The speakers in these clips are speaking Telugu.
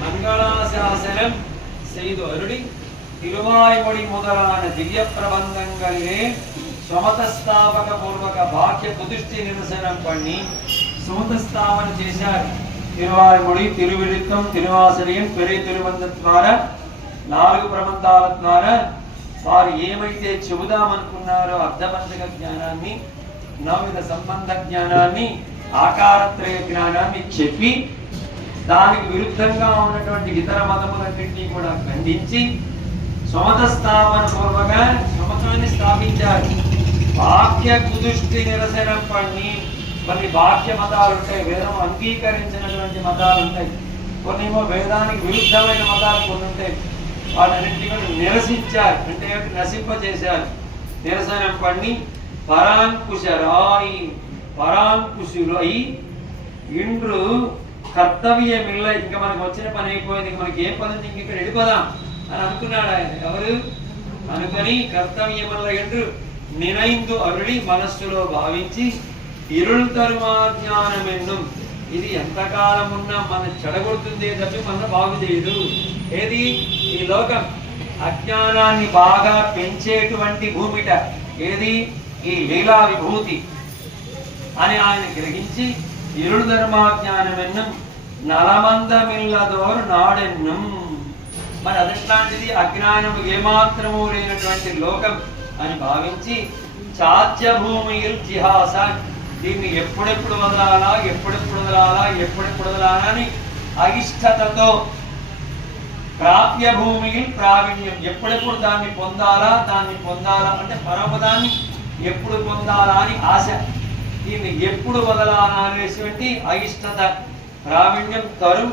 மங்களாசாசனம் செய்து அருளி திருவாய்மொழி முதலான திவ்ய பிரபந்தங்களிலே స్వమతస్థాపక పూర్వక వాక్య కుదిష్టి నిరసనం பண்ணி సుమతస్థాపన చేశారు తిరువాయుముడి తిరువిరుత్తం తిరువాసరియం పెరి తిరువంద ద్వారా నాలుగు ప్రబంధాల ద్వారా వారు ఏమైతే చెబుదామనుకున్నారో అర్ధబంధక జ్ఞానాన్ని నవవిధ సంబంధ జ్ఞానాన్ని ఆకారత్రయ జ్ఞానాన్ని చెప్పి దానికి విరుద్ధంగా ఉన్నటువంటి ఇతర మతములన్నింటినీ కూడా ఖండించి సమత స్థాపన పూర్వగా సమతాన్ని స్థాపించారు. వాక్య కుదుష్టి నిరసనం పని కొన్ని వాక్య మతాలు ఉంటాయి వేదం అంగీకరించినటువంటి మతాలు ఉంటాయి కొన్ని ఏమో వేదానికి విరుద్ధమైన మతాలు కొన్ని ఉంటాయి. వాటన్నింటినీ కూడా నిరసించారు అంటే నశింపజేశారు. నిరసనం పని పరాంకుశరాయి పరాంకుశులై ఇండ్రు కర్తవ్యమిల్ల ఇంకా మనకు వచ్చిన పని అయిపోయింది మనకి ఏం పని ఉంది ఇంక ఇక్కడ వెళ్ళిపోదాం అని అనుకున్నాడు ఆయన. ఎవరు? అనుకొని కర్తవ్యమల్ల ఎండ్రు నినైందు అరుడి మనస్సులో భావించి ఇరుள் తరుమా జ్ఞానమెన్ను ఇది ఎంతకాలం ఉన్నా మన చెడగొడుతుంది తప్పి మన బాగు చేయదు. ఏది? ఈ లోకం అజ్ఞానాన్ని బాగా పెంచేటువంటి భూమిట. ఏది? ఈ లీలా విభూతి అని ఆయన గ్రహించి ఇరుడు ధర్మాజ్ఞానమెన్నం నలమందమిల్లదోరు నాడెన్నం మరి అదట్లాంటిది అజ్ఞానం ఏమాత్రము లేనటువంటి లోకం అని భావించి చాత్య భూమిயில் జిహాస దీన్ని ఎప్పుడెప్పుడు వదలాలా ఎప్పుడెప్పుడు వదలాలా ఎప్పుడెప్పుడు వదలాలా అని అయిష్టతతో ప్రాప్య భూమికి ప్రావీణ్యం. ఎప్పుడెప్పుడు దాన్ని పొందాలా దాన్ని పొందాలా అంటే పరమదాన్ని ఎప్పుడు పొందాలా అని ఆశ. దీన్ని ఎప్పుడు వదలాలా అనేటువంటి అయిష్టత ప్రావీణ్యం తరం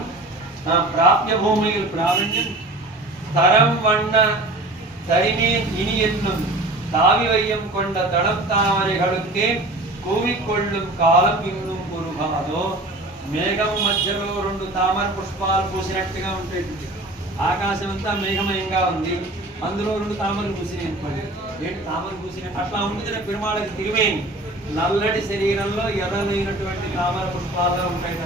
ఆ, ప్రాప్య భూమికి ప్రావీణ్యం தரம் வண்ண தரிமே இனி என்னும் தாவி வையம் கொண்ட தடம் தாமரைகளுக்கே கூவிக்கொள்ளும் కాలం இன்னும் గురుగాదో మేఘం మధ్యలో రెండు తామర పుష్పాలు పూసినట్టుగా ఉంటుంది ఆకాశం అంతా మేఘమయంగా ఉంది అందులో రెండు తామరలు పూసినాయి అనుకోండి ఏంటి తామరలు పూసినాయి అట్లా ఉంటుంది పెరుమాళకి తిరివేని నల్లటి శరీరంలో ఎర్రనైనటువంటి తామర పుష్పాలు ఉంటాయి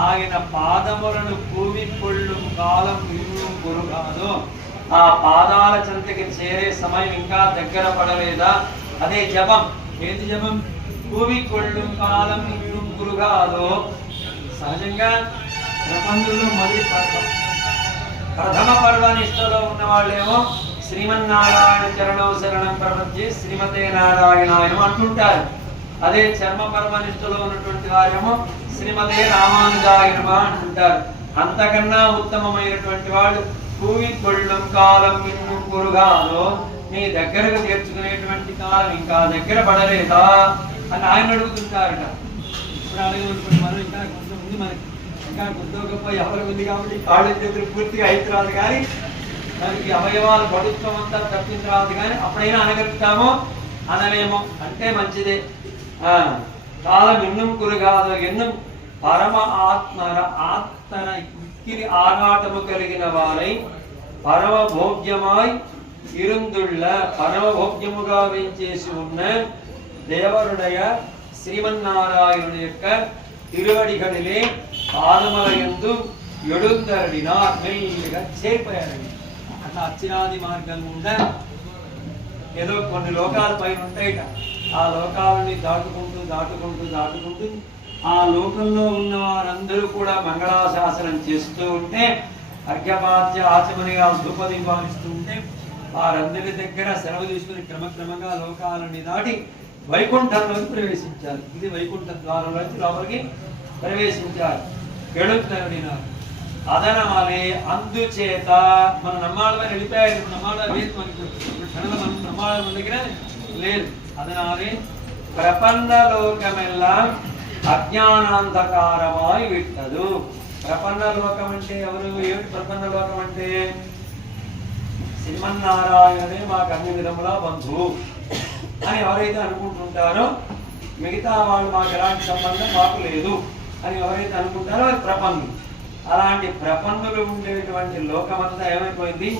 ఆయన పాదములను భూమి పొళ్ళు కాలం ఇల్లు గురుగాదో. ఆ పాదాల చెంతకి చేరే సమయం ఇంకా దగ్గర పడలేదా? అదే జపం. ఏంటి జపం? భూమి కొళ్ళు కాలం ఇల్లు గురుగాదో. సహజంగా ప్రపంచంలో మొదటి పర్వం ప్రథమ పర్వనిష్టలో ఉన్న వాళ్ళేమో శ్రీమన్నారాయణ చరణం శరణం ప్రపంచి శ్రీమతే నారాయణ అంటుంటారు. అదే చర్మ పర్వనిష్టలో ఉన్నటువంటి వారేమో శ్రీమతే అని ఉంటారు అంతకన్నా ఉత్తమమైనటువంటి వాళ్ళు కూవి కొళ్ళం కాలం ఇన్ను కురుగాలో నీ దగ్గరకు చేర్చుకునేటువంటి కాలం ఇంకా దగ్గర పడలేదా అని ఆయన అడుగుతుంటారట. ఇప్పుడు అడగనుకోండి మనం ఇంకా కొంచెం ఉంది మనకి. ఇంకా కొద్దో గొప్ప ఎవరు ఉంది కాబట్టి కాళ్ళు చేతులు పూర్తిగా అయితే రాదు కానీ దానికి అవయవాలు పడుత్వం అంతా తప్పించరాదు కానీ అప్పుడైనా అనగలుగుతామో అనలేమో అంటే మంచిదే. ఆ, కాలం ఎన్నం కురుగాదు ఎన్నం పరమ ఆత్మర ఆత్మర ఇక్కిరి ఆరాటము కలిగిన వారై పరమ భోగ్యమాయ్ ఇరుందుళ్ళ పరమ భోగ్యముగా వేంచేసి ఉన్న దేవరుడయ శ్రీమన్నారాయణుడి యొక్క తిరువడిగడిలే పాదముల యందు ఎడుందరడినార్ మెల్లిగా చేరిపోయారండి అట్లా అచ్చిరాది మార్గం గుండా ఏదో కొన్ని లోకాల పైన ఉంటాయిట ఆ లోకాలని దాటుకుంటూ దాటుకుంటూ దాటుకుంటూ ఆ లోకంలో ఉన్న వారందరూ కూడా మంగళాశాసనం చేస్తూ ఉంటే అర్ఘ్యపాత్య ఆచమనిగా ధూపదీపాలిస్తూ ఉంటే వారందరి దగ్గర సెలవు తీసుకుని క్రమక్రమంగా లోకాలని దాటి వైకుంఠంలోకి ప్రవేశించారు. ఇది వైకుంఠ ద్వారంలోకి లోపలికి ప్రవేశించారు. గెడుతున్నారు అదనమాలే అందుచేత మన నమ్మాళ్ళ వెళ్ళిపోయారు. ఇప్పుడు నమ్మాళ్ళ లేదు మనకి. క్షణంలో మన నమ్మాళ్ళ మన దగ్గర లేదు. அதனாலே பிரபந்த లోకమెల్లాం అజ్ఞానాంధకారమాయి విట్టదు ప్రపన్న లోకం అంటే ఎవరు ఏమిటి ప్రపన్న లోకం అంటే శ్రీమన్నారాయణే మాకు అన్ని విధములా బంధువు అని ఎవరైతే అనుకుంటుంటారో మిగతా వాళ్ళు మాకు ఎలాంటి సంబంధం మాకు లేదు. అని ఎవరైతే అనుకుంటారో అది ప్రపన్నులు అలాంటి ప్రపన్నులు ఉండేటువంటి లోకమంతా ఏమైపోయింది?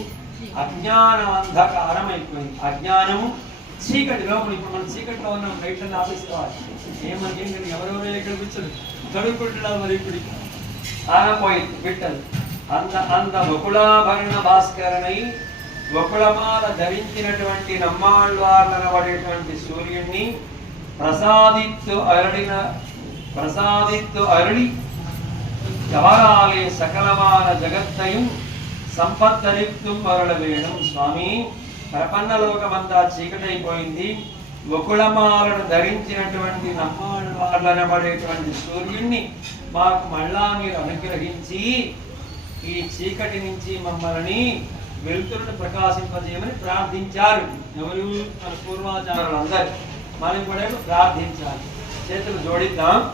అజ్ఞానం అంధకారం అయిపోయింది అజ్ఞానము చీకటి లోపల ఇప్పుడు మనం చీకటిలో ఉన్నాం బయట ఏమని ఏం మనకేం ఎవరెవరో ఇక్కడ కూర్చొని చదువుకుంటున్నారు మరి ఇప్పుడు. ఆమె పోయింది పెట్టాలి అంత అంత వకుళాభరణ భాస్కరణై వకుళమాల ధరించినటువంటి నమ్మాళ్ళవార్లనబడేటువంటి సూర్యుణ్ణి ప్రసాదిత్తు అరడిన ప్రసాదిత్తు అరడి ఎవరాలే సకలమాన జగత్తయం సంపత్తరిక్తుం మరల వేణం స్వామి. ప్రపన్న లోకమంతా చీకటైపోయింది. వకుళమాలను ధరించినటువంటి నమ్మాళ్ళు వాళ్ళనబడేటువంటి సూర్యుణ్ణి మాకు మళ్ళా మీరు అనుగ్రహించి ఈ చీకటి నుంచి మమ్మల్ని వెలుతురును ప్రకాశింపజేయమని ప్రార్థించారు. ఎవరు? మన పూర్వాచారులు అందరు మనం కూడా ప్రార్థించాలి. చేతులు జోడిద్దాం.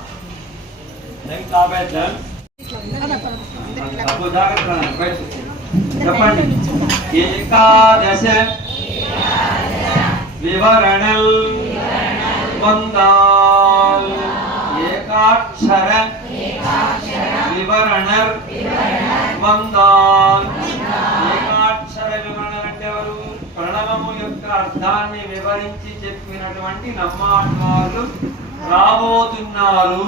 వచ్చేయండి. చెప్పండి. ఏకాదశ. వివరణల్ వందాల్ ఏకాక్షర వివరణర్ వందాల్ ఏకాక్షర వివరణ అంటే ఎవరు? ప్రణవము యొక్క అర్థాన్ని వివరించి చెప్పినటువంటి నమ్మాటవాళ్ళు రాబోతున్నారు.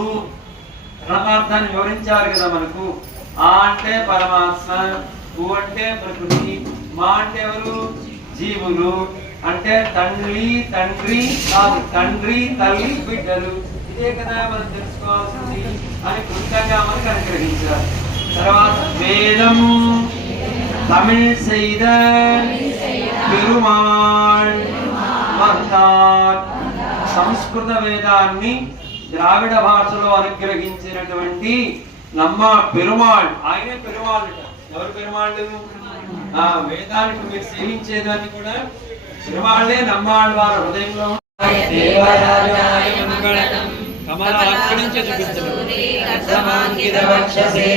పరమార్థాన్ని వివరించారు కదా మనకు? ఆ అంటే పరమాత్మ ఊ అంటే ప్రకృతి మా అంటే ఎవరు? జీవులు. అంటే తండ్రి తండ్రి కాదు తండ్రి తల్లి బిడ్డలు. ఇదే కదా మనం తెలుసుకోవాల్సింది అని క్లుప్తంగా మనకు అనుగ్రహించారు తర్వాత వేదం தமிழ் செய்த பெருமாள் సంస్కృత వేదాన్ని ద్రావిడ భాషలో అనుగ్రహించినటువంటి నమ్మ పెరుమాళ్. ఆయనే పెరుమాళ్ళు ఎవరు పెరుమాళ్ళు ఆ వేదానికి మీరు సేవించేదాన్ని కూడా పెరుమాళ్ళే నమ్మాళ్ళ వారి హృదయంలో దేవరాజాయ మంగళం. కమల అక్కడి నుంచే చూపించడం. వక్షసే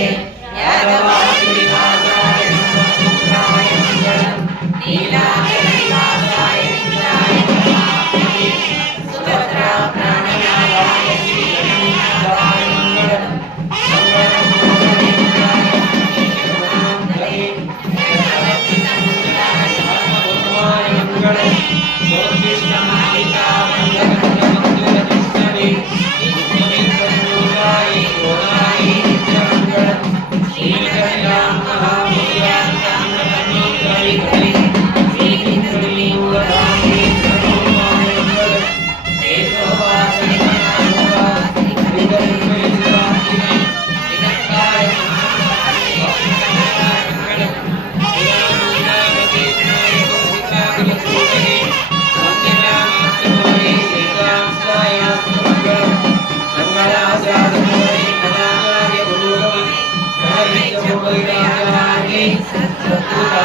ఆ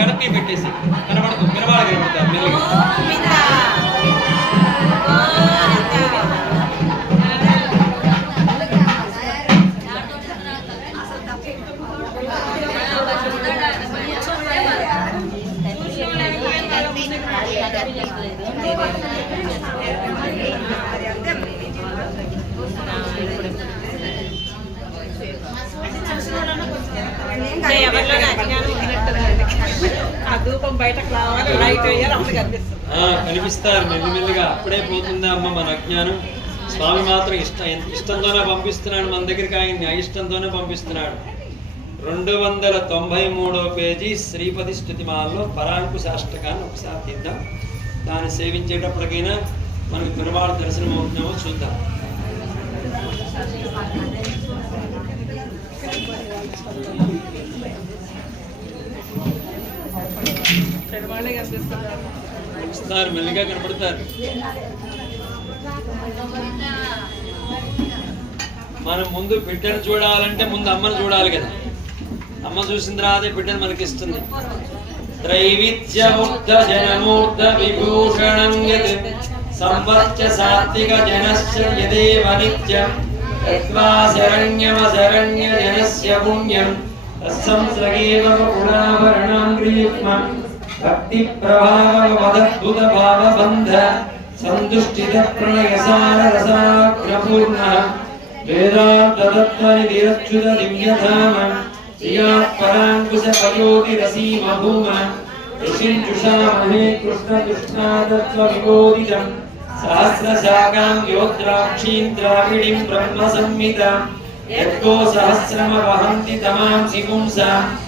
గడప పెట్టేసి. కనబడదు. కనబడాలి కనబడతారు మెల్లిగా ధూపం బయటకు రావాలి లైట్ వేయాలి అప్పుడు కనిపిస్తుంది. కనిపిస్తారు. మెల్లిమెల్లిగా అప్పుడే పోతుందా అమ్మ మన అజ్ఞానం. స్వామి మాత్రం ఇష్ట ఇష్టంతోనే పంపిస్తున్నాడు మన దగ్గరికి ఆయన్ని అయిష్టంతోనే పంపిస్తున్నాడు. రెండు వందల తొంభై మూడో పేజీ శ్రీపతి స్థుతిమాలలో పరాంకు అష్టకాన్ని ఒకసారి తీద్దాం. దాన్ని సేవించేటప్పటికైనా మనకు పెరుమాళ దర్శనం అవుతున్నామో చూద్దాం. Thank you. వస్తారు మెల్లిగా కనపడతారు. మనం ముందు బిడ్డను చూడాలంటే ముందు అమ్మను చూడాలి కదా. అమ్మ చూసిన తర్వాత బిడ్డను మనకిస్తుంది. త్రైవిద్యముగ్ధ జనమూర్ధ విభూషణం యత్ సంపచ్చ సాత్విక జనశ్చ యదేవ నిత్యం యద్వా శరణ్యమ శరణ్య జనస్య పుణ్యం తత్సంసగేవ గుణాభరణం भक्ति प्रभाव मदद्भुत भाव बंध संतुष्टित प्रणय सार रसाग्रपूर्ण वेदांत तत्व निरच्युत दिव्य धाम श्रियात् रसी पयोति ऋषि जुषा महे कृष्ण कृष्णादत्वविबोधितम् सहस्रशाखाम् योद्राक्षीम् द्राविणीम् ब्रह्मसंहिताम् यद्गो सहस्रमवहन्ति तमांसि पुंसाम्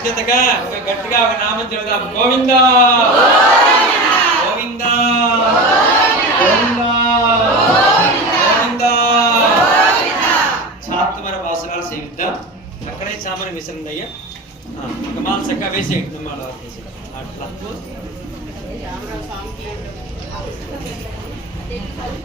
భగవంతునికి ఒక గట్టిగా ఒక నామం చెబుదాం గోవింద గోవింద గోవింద గోవింద చాత్మర వాసనాలు సేవిద్దాం అక్కడే చామర విసరిందయ్య ఒక మాల చక్క వేసేయండి నిమ్మాల అట్లా